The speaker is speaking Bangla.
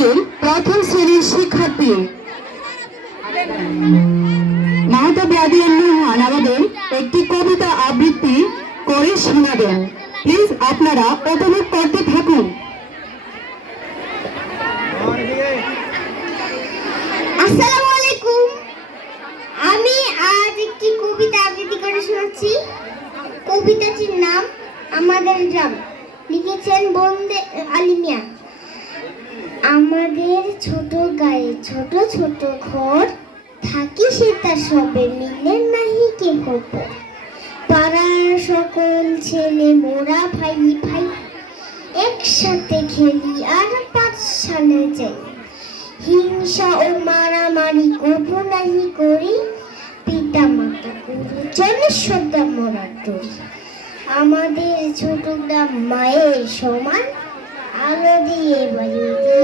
আমাদের প্রথম শ্রেণির শিক্ষার্থী। মাহতাব রাদিয়ান মোহন আমাদের একটি কবিতা আবৃত্তি করে শোনাবেন। প্লিজ আপনারা উপভোগ করতে থাকুন। আমি আজ একটি কবিতা আবৃত্তি করে শোনাচ্ছি। কবিতাটির নাম আমাদের গ্রাম। লিখেছেন বন্দে আলিমিয়া। গায়ে ছোট ছোট ঘর থাকি সে তার সবে মিলে নাহি কে খবর পাড়ার সকল ছেলে মোরা ভাই ভাই, একসাথে খেলি আর পাঠশালে যাই। হিংসা ও মারামারি করব নাহি করি পিতা মাতা গুরুজনের শ্রদ্ধা মরার দোষ। আমাদের ছোট গ্রাম মায়ের সমান আলো দিয়ে বাড়ি দিয়ে